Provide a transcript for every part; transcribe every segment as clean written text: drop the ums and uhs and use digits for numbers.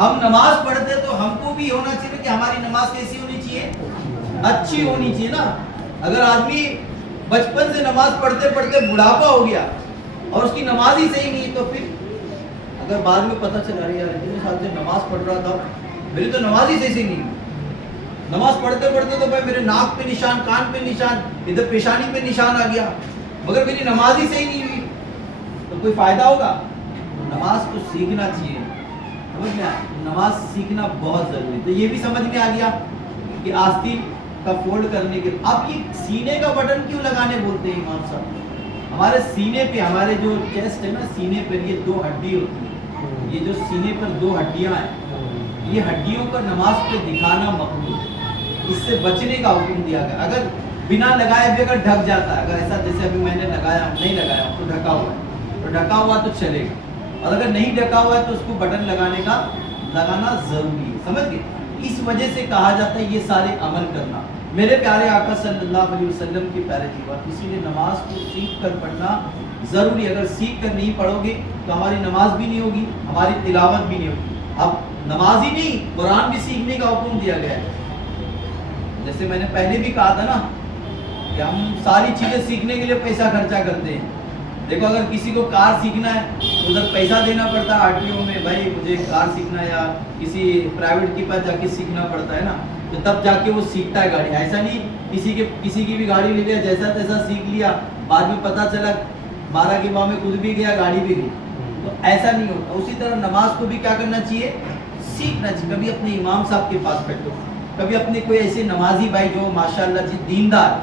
ہم نماز پڑھتے تو ہم کو بھی ہونا چاہیے کہ ہماری نماز کیسی ہونی چاہیے؟ اچھی ہونی چاہیے نا. اگر آدمی بچپن سے نماز پڑھتے پڑھتے بڑھاپا ہو گیا اور اس کی نماز ہی صحیح نہیں، تو پھر اگر بعد میں پتہ چلا رہی یار اتنے سال سے نماز پڑھ رہا تھا، میری تو نماز ہی صحیح نہیں. نماز پڑھتے پڑھتے تو بھائی میرے ناک پہ نشان، کان پہ نشان، ادھر پیشانی پہ نشان آ گیا، مگر میری نماز ہی صحیح نہیں ہوئی، تو کوئی فائدہ ہوگا؟ نماز کو سیکھنا چاہیے. سمجھ میں آیا؟ نماز سیکھنا بہت ضروری ہے. تو یہ بھی سمجھ میں آ گیا کہ آستین کا فولڈ کرنے کے. اب یہ سینے کا بٹن کیوں لگانے بولتے ہیں امام صاحب؟ ہمارے سینے پہ، ہمارے جو چیسٹ ہے نا، سینے پر یہ 2 ہڈی ہوتی ہے. یہ جو سینے پر 2 ہڈیاں ہیں، یہ ہڈیوں کا نماز پہ دکھانا مقبول ہے. اس سے بچنے کا حکم دیا گیا. اگر بنا لگائے بھی اگر ڈھک جاتا ہے، اگر ایسا جیسے ابھی میں نے لگایا، نہیں لگایا تو ڈھکا ہوا ہے، تو ڈھکا ہوا تو چلے گا. اور اگر نہیں ڈھکا ہوا ہے تو اس کو بٹن لگانا ضروری ہے. سمجھ گئے؟ اس وجہ سے کہا جاتا ہے یہ سارے عمل کرنا. میرے پیارے آقا صلی اللہ علیہ وسلم کی پیارے جیوات، اسی لیے نماز کو سیکھ کر پڑھنا ضروری ہے. اگر سیکھ کر نہیں پڑھو گے تو ہماری نماز بھی نہیں ہوگی، ہماری تلاوت بھی نہیں ہوگی. اب نماز ہی نہیں، قرآن بھی سیکھنے کا حکم دیا گیا ہے. جیسے میں نے پہلے بھی کہا تھا نا کہ ہم ساری چیزیں سیکھنے کے لیے پیسہ خرچہ کرتے ہیں. دیکھو اگر کسی کو کار سیکھنا ہے تو ادھر پیسہ دینا پڑتا ہے RTO میں، بھائی مجھے کار سیکھنا ہے، یا کسی پرائیویٹ کے پاس جا کے سیکھنا پڑتا ہے نا، تو تب جا کے وہ سیکھتا ہے گاڑی. ایسا نہیں کسی کی بھی گاڑی لے لیا، جیسا تیسا سیکھ لیا، بعد میں پتہ چلا 12 کے بعد میں خود بھی گیا، گاڑی بھی گئی، تو ایسا نہیں ہوتا. اسی طرح نماز کو بھی کیا کرنا چاہیے؟ سیکھنا چاہیے. کبھی اپنے امام صاحب کے پاس بیٹھو، کبھی اپنے کوئی ایسے نمازی بھائی جو ماشاءاللہ جی دیندار،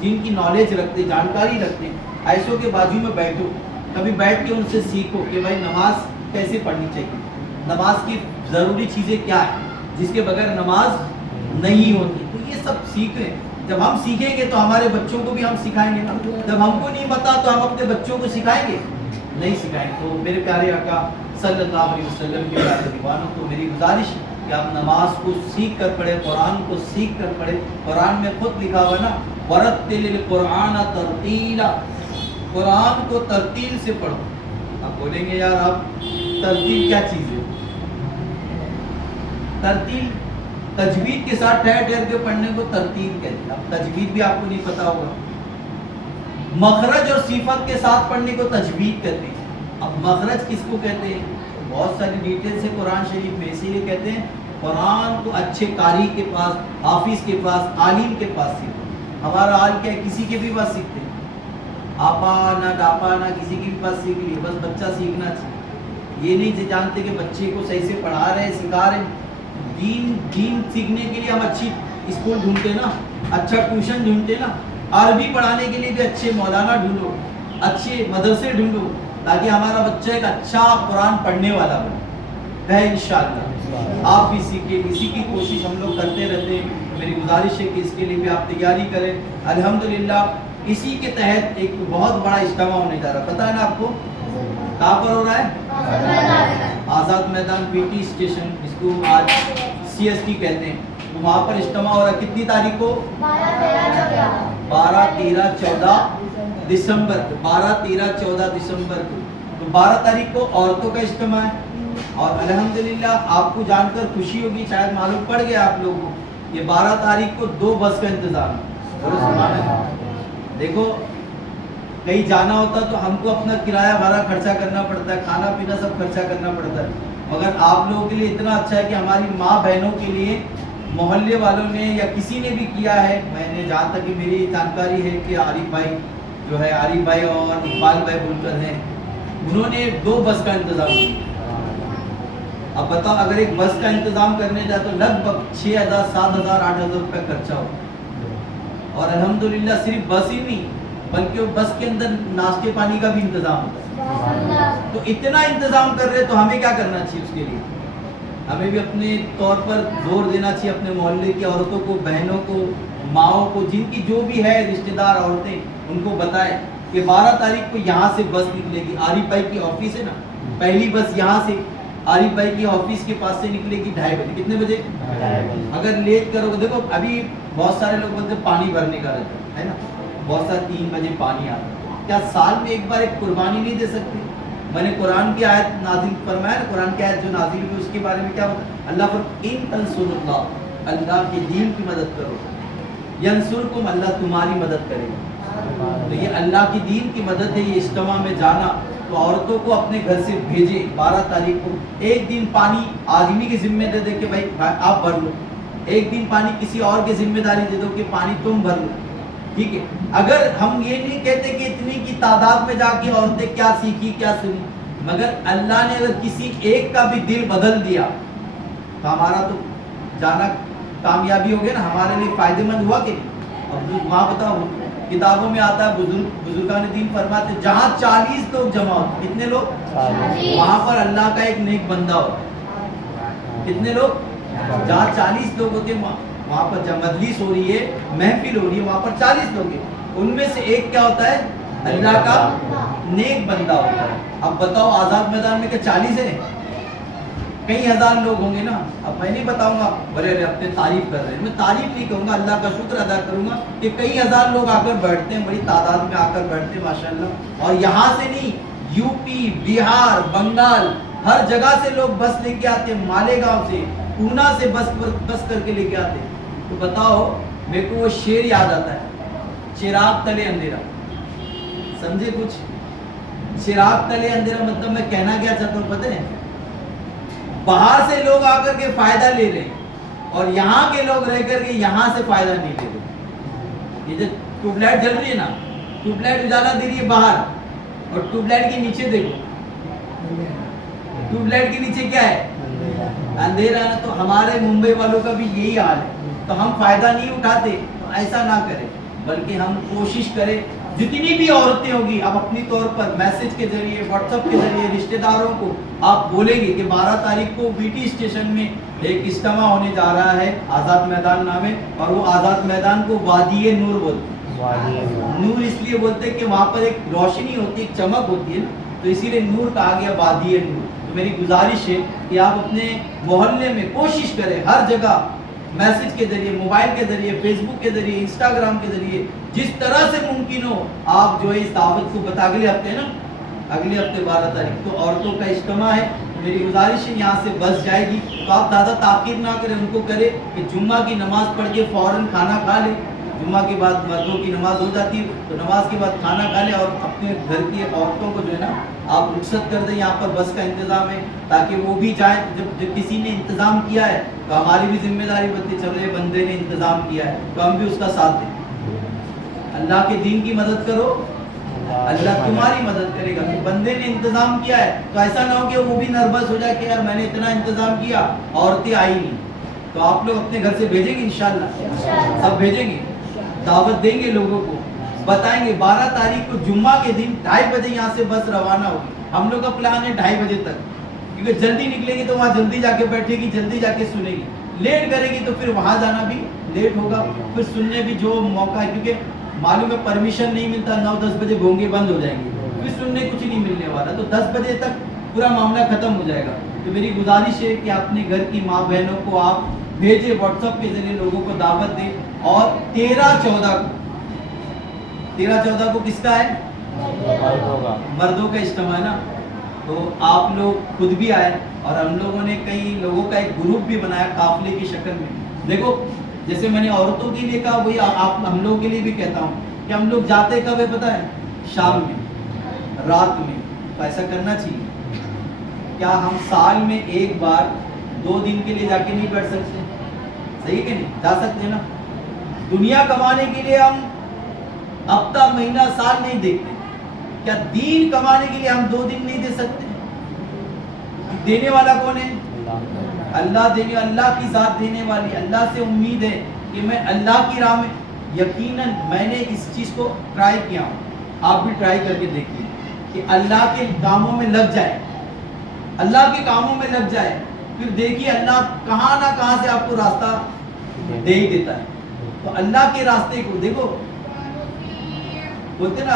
جن کی نالج رکھتے، جانکاری رکھتے، ایسوں کے بازو میں بیٹھو. کبھی بیٹھ کے ان سے سیکھو کہ بھائی نماز کیسے پڑھنی چاہیے، نماز کی ضروری چیزیں کیا ہیں جس کے بغیر نماز نہیں ہوتی. تو یہ سب سیکھیں. جب ہم سیکھیں گے تو ہمارے بچوں کو بھی ہم سکھائیں گے نا. جب ہم کو نہیں پتا تو ہم اپنے بچوں کو سکھائیں گے؟ نہیں سکھائیں. تو میرے پیارے آقا صلی اللہ علیہ وسلم کے پیارے دیوانوں کو میری گزارش کہ آپ نماز کو سیکھ کر پڑھیں، قرآن کو سیکھ کر پڑھیں. قرآن میں خود لکھا ہوا نا، وَرَتِّلِ الْقُرْآنَ تَرْتِيلًا، قرآن کو ترتیل سے پڑھو. آپ بولیں گے یار آپ ترتیل کیا چیز ہے؟ ترتیل تجوید کے ساتھ ٹھہر ٹھہر کے پڑھنے کو ترتیل کہتے ہیں. اب تجوید بھی آپ کو نہیں پتا ہوگا. مخرج اور صفت کے ساتھ پڑھنے کو تجوید کہتے ہیں. اب مخرج کس کو کہتے ہیں؟ بہت ساری ڈیٹیلز ہے قرآن شریف میں. اسی لیے کہتے ہیں قرآن کو اچھے قاری کے پاس، حافظ کے پاس، عالم کے پاس سیکھو. ہمارا حال کیا ہے، کسی کے بھی پاس سیکھتے ہیں، آپا نہ ڈاپا نہ کسی کے بھی پاس سیکھ لیے، بس بچہ سیکھنا چاہیے. یہ نہیں جانتے کہ بچے کو صحیح سے پڑھا رہے ہیں، سکھا رہے ہیں. دین سیکھنے کے لیے ہم اچھی اسکول ڈھونڈتے نا، اچھا ٹیوشن ڈھونڈتے نا. عربی پڑھانے کے لیے بھی اچھے مولانا ڈھونڈو، اچھے مدرسے ڈھونڈو، تاکہ ہمارا بچہ ایک اچھا قرآن پڑھنے والا بنے ہے انشاءاللہ. آپ بھی سیکھیں، اسی کی کوشش ہم لوگ کرتے رہتے ہیں. میری گزارش ہے کہ اس کے لیے بھی آپ تیاری کریں. الحمدللہ اسی کے تحت ایک بہت بڑا اجتماع ہونے جا رہا ہے. پتہ ہے نا آپ کو کہاں پر ہو رہا ہے؟ آزاد میدان PT اسٹیشن، اس کو آج CST کہتے ہیں. تو وہاں پر اجتماع ہو رہا ہے. کتنی تاریخ کو؟ 12، 13، 14 دسمبر کو. 12، 13، 14 دسمبر کو. تو 12 تاریخ کو عورتوں کا اجتماع ہے. اور الحمدللہ آپ کو جان کر خوشی ہوگی، شاید معلوم پڑ گیا آپ لوگوں کو، یہ 12 تاریخ کو 2 بس کا انتظام ہے. دیکھو کہیں جانا ہوتا تو ہم کو اپنا کرایہ بھاڑا خرچہ کرنا پڑتا ہے، کھانا پینا سب خرچہ کرنا پڑتا ہے. مگر آپ لوگوں کے لیے اتنا اچھا ہے کہ ہماری ماں بہنوں کے لیے محلے والوں نے یا کسی نے بھی کیا ہے. میں نے جہاں تک کہ میری جانکاری ہے کہ عارف بھائی جو ہے، عارف بھائی اور اقبال بھائی بول کر ہیں، انہوں نے 2 بس کا انتظام کیا. اب بتاؤ اگر ایک بس کا انتظام کرنے جائے تو لگ بھگ 6,000، 7,000، 8,000 روپے خرچہ ہو. اور الحمدللہ صرف بس ہی نہیں بلکہ بس کے اندر ناشتے پانی کا بھی انتظام ہوتا ہے. تو اتنا انتظام کر رہے تو ہمیں کیا کرنا چاہیے؟ اس کے لیے ہمیں بھی اپنے طور پر زور دینا چاہیے. اپنے محلے کی عورتوں کو، بہنوں کو، ماؤں کو، جن کی جو بھی ہے رشتہ دار عورتیں، ان کو بتائیں کہ 12 تاریخ کو یہاں سے بس نکلے گی. عارف بھائی کی آفس ہے نا، پہلی بس یہاں سے عارف بھائی کی آفس کے پاس سے نکلے گی 2:30 بجے. کتنے بجے؟ اگر لیٹ کرو گے، دیکھو ابھی بہت سارے لوگ بولتے ہیں پانی بھرنے کا رہتا ہے نا، بہت سارا 3 بجے پانی آتا ہے. کیا سال میں ایک بار ایک قربانی نہیں دے سکتے؟ میں نے قرآن کی آیت نازل فرمایا، قرآن کی آیت جو نازل ہوئی اس کے بارے میں کیا بتا؟ اللہ پر ان تنصر اللہ، اللہ کے دین کی مدد کرو، ینصرکم، اللہ تمہاری مدد کرے گا۔ تو یہ اللہ کی دین کی مدد ہے، یہ اجتماع میں جانا۔ تو عورتوں کو اپنے گھر سے بھیجے 12 تاریخ کو، ایک دن پانی آدمی کی ذمہ دے دے کہ بھائی آپ بھر لو، ایک دن پانی کسی اور کی ذمہ داری دے دو کہ پانی تم بھر لو، ٹھیک ہے۔ اگر ہم یہ نہیں کہتے کہ اتنی کی تعداد میں جا کے عورتیں کیا سیکھی کیا سنی، مگر اللہ نے اگر کسی ایک کا بھی دل بدل دیا تو ہمارا تو جانا کامیابی ہو گیا نا، ہمارے لیے فائدے مند ہوا کہ نہیں؟ اب وہاں بتاؤ کتابوں میں آتا ہے، بزرگان دین فرماتے جہاں 40 لوگ جمع ہوتے، کتنے لوگ؟ وہاں پر اللہ کا ایک نیک بندہ ہوتا۔ کتنے لوگ؟ جہاں 40 لوگ ہوتے ہیں وہاں پر جب مجلس ہو رہی ہے، محفل ہو رہی ہے، وہاں پر 40 لوگ ہیں، ان میں سے ایک کیا ہوتا ہے؟ اللہ کا نیک بندہ ہوتا ہے۔ اب بتاؤ آزاد میدان میں کیا 40 ہیں؟ کئی ہزار لوگ ہوں گے نا۔ اب میں نہیں بتاؤں گا بڑے اپنے تعریف کر رہے ہیں، میں تعریف نہیں کہوں گا، اللہ کا شکر ادا کروں گا کہ کئی ہزار لوگ آ کر بیٹھتے ہیں، بڑی تعداد میں آ کر بیٹھتے ہیں ماشاءاللہ۔ اور یہاں سے نہیں، یو پی، بہار، بنگال، ہر جگہ سے لوگ بس لے کے آتے ہیں، مالیگاؤں سے، پونا سے بس کر کے لے کے آتے ہیں۔ تو بتاؤ میرے کو وہ شعر یاد آتا ہے، چراغ تلے اندھیرا، سمجھے کچھ؟ چراغ تلے اندھیرا مطلب میں کہنا کیا چاہتا ہوں پتہ ہے؟ باہر سے لوگ آ کر کے فائدہ لے رہے ہیں اور یہاں کے لوگ رہ کر کے یہاں سے فائدہ نہیں لے رہے۔ یہ جو ٹیوب لائٹ جل رہی ہے نا، ٹیوب لائٹ اجالا دے رہی ہے باہر، اور ٹیوب لائٹ کے نیچے دیکھو، ٹیوب لائٹ کے نیچے کیا ہے؟ اندھیرا نا۔ تو ہمارے ممبئی والوں کا بھی یہی حال ہے، تو ہم فائدہ نہیں اٹھاتے۔ تو ایسا نہ کریں، بلکہ ہم کوشش کریں جتنی بھی عورتیں ہوگی، اب اپنی طور پر میسج کے ذریعے، واٹس ایپ کے ذریعے رشتہ داروں کو آپ بولیں گے کہ 12 تاریخ کو وی ٹی اسٹیشن میں ایک اجتماع ہونے جا رہا ہے، آزاد میدان نام ہے، اور وہ آزاد میدان کو وادی نور بولتے ہیں۔ نور اس لیے بولتے ہیں کہ وہاں پر ایک روشنی ہوتی ہے، ایک چمک ہوتی ہے نا، تو اسی لیے نور کہا گیا، وادی نور۔ تو میری گزارش ہے کہ آپ اپنے محلے میں کوشش کریں، ہر جگہ میسج کے ذریعے، موبائل کے ذریعے، فیس بک کے ذریعے، انسٹاگرام کے ذریعے، جس طرح سے ممکن ہو آپ جو ہے اس دعوت کو بتا۔ اگلے ہفتے نا، اگلے ہفتے 12 تاریخ کو عورتوں کا اجتماع ہے، میری گزارش ہے یہاں سے بس جائے گی تو آپ زیادہ تاخیر نہ کریں، ان کو کرے کہ جمعہ کی نماز پڑھ کے فوراً کھانا کھا لیں۔ جمعہ کے بعد مردوں کی نماز ہو جاتی ہے، تو نماز کے بعد کھانا کھا لیں، اور اپنے گھر کی عورتوں کو جو ہے نا آپ رخصت کر دیں۔ یہاں پر بس کا انتظام ہے تاکہ وہ بھی جائیں، جب کسی نے انتظام کیا ہے تو ہماری بھی ذمہ داری بنتی ہے، چلو یہ بندے نے انتظام کیا ہے تو ہم بھی اس کا ساتھ دیں۔ اللہ کے دین کی مدد کرو، اللہ تمہاری مدد کرے گا۔ کہ بندے نے انتظام کیا ہے تو ایسا نہ ہو کہ وہ بھی نروس ہو جائے کہ یار میں نے اتنا انتظام کیا، عورتیں آئی نہیں۔ تو آپ لوگ اپنے گھر سے بھیجیں گے انشاءاللہ، سب بھیجیں گے، دعوت دیں گے لوگوں کو، بتائیں گے 12 تاریخ کو جمعہ کے دن 2:30 بجے یہاں سے بس روانہ ہوگی۔ ہم لوگ کا پلان ہے 2:30 بجے تک، کیونکہ جلدی نکلے گی تو وہاں جلدی جا کے بیٹھے گی، جلدی جا کے سنے گی، لیٹ کرے گی تو پھر وہاں جانا بھی لیٹ ہوگا، پھر سننے بھی جو موقع ہے، کیونکہ معلوم ہے پرمیشن نہیں ملتا، 9-10 بجے گھونگے بند ہو جائیں گے، پھر سننے کچھ نہیں ملنے والا، تو 10 بجے تک پورا معاملہ ختم ہو جائے گا۔ تو میری گزارش ہے کہ اپنے گھر کی ماں بہنوں کو آپ بھیجے، واٹس ایپ کے ذریعے لوگوں کو دعوت دیں۔ اور 13-14 کو کس کا ہے؟ مردوں کا اجتماع ہے نا، تو آپ لوگ خود بھی آئے، اور ہم لوگوں نے کئی لوگوں کا ایک گروپ بھی بنایا قافلے کی شکل میں۔ دیکھو جیسے میں نے عورتوں کے لیے کہا، وہی آپ ہم لوگوں کے لیے بھی کہتا ہوں کہ ہم لوگ جاتے کب ہے پتہ ہے؟ شام میں، رات میں۔ تو ایسا کرنا چاہیے۔ کیا ہم سال میں ایک بار 2 دن کے لیے جا کے نہیں بیٹھ سکتے؟ صحیح کہ نہیں؟ جا سکتے ہیں نا۔ دنیا کمانے کے لیے ہم ہفتہ، مہینہ، سال نہیں دیکھتے، کیا دین کمانے کے لیے ہم 2 دن نہیں دے سکتے؟ دینے والا کون ہے؟ اللہ دینے، اللہ کی ذات دینے والی۔ اللہ سے امید ہے کہ میں اللہ کی راہ میں، یقیناً میں نے اس چیز کو ٹرائی کیا ہوں، آپ بھی ٹرائی کر کے دیکھیے کہ اللہ کے کاموں میں لگ جائے، اللہ کے کاموں میں لگ جائے، پھر دیکھیے اللہ کہاں نہ کہاں سے آپ کو راستہ دے ہی دیتا ہے۔ تو اللہ کے راستے کو دیکھو، بولتے نا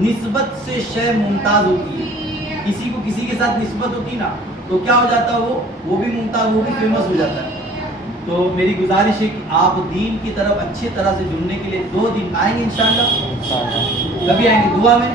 نسبت سے شے ممتاز ہوتی ہے، کسی کو کسی کے ساتھ نسبت ہوتی نا تو کیا ہو جاتا ہے، وہ بھی ممتاز، وہ بھی فیمس ہو جاتا ہے۔ تو میری گزارش ہے کہ آپ دین کی طرف اچھی طرح سے جڑنے کے لیے 2 دن آئیں گے انشاءاللہ۔ کبھی آئیں گے؟ دعا میں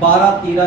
12, 13,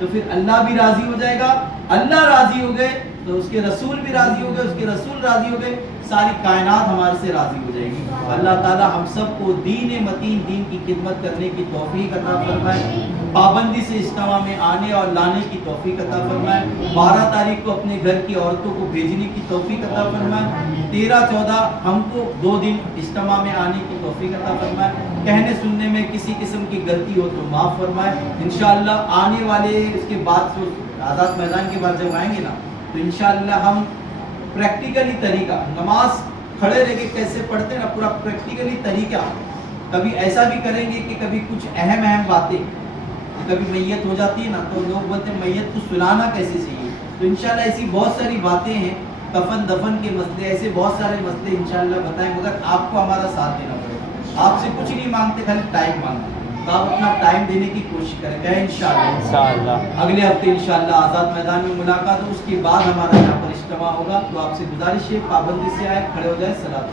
تو پھر اللہ بھی راضی ہو جائے گا. اللہ راضی ہو گئے تو اس کے رسول بھی راضی ہو گئے, اس کے رسول راضی ہو گئے, ساری کائنات ہمارے سے راضی ہو جائے گی. اللہ تعالی ہم سب کو دین متین, دین کی خدمت کرنے کی توفیق عطا فرمائے, پابندی سے اجتماع میں آنے اور لانے کی توفیق عطا فرمائے. 12 تاریخ کو اپنے گھر کی عورتوں کو بھیجنے کی توفیق عطا فرمائے. 13 14 ہم کو 2 دن اجتماع میں آنے کی توفیق عطا فرمائے. کہنے سننے میں کسی قسم کی غلطی ہو تو معاف فرمائے. انشاءاللہ آنے والے اس کے بعد آزاد میدان کے بعد جب آئیں گے نا تو انشاءاللہ ہم پریکٹیکلی طریقہ, نماز کھڑے رہ کے کیسے پڑھتے ہیں نا, پورا پریکٹیکلی طریقہ کبھی ایسا بھی کریں گے کہ کبھی کچھ اہم باتیں, کبھی میت ہو جاتی ہے نا تو لوگ بولتے ہیں میت کو سلانا کیسے چاہیے, تو انشاءاللہ ایسی بہت ساری باتیں ہیں, کفن دفن کے مسئلے, ایسے بہت سارے مسئلے انشاءاللہ بتائیں. مگر آپ کو ہمارا ساتھ دینا پڑے گا, آپ سے کچھ نہیں مانگتے, خالی ٹائم مانگتے, تو آپ اپنا ٹائم دینے کی کوشش کریں گے انشاءاللہ. اگلے ہفتے انشاءاللہ آزاد میدان میں ملاقات ہو, اس کے بعد ہمارا یہاں پر اجتماع ہوگا. تو آپ سے گزارش ہے پابندی سے آئے, کھڑے ہو جائے, صلاۃ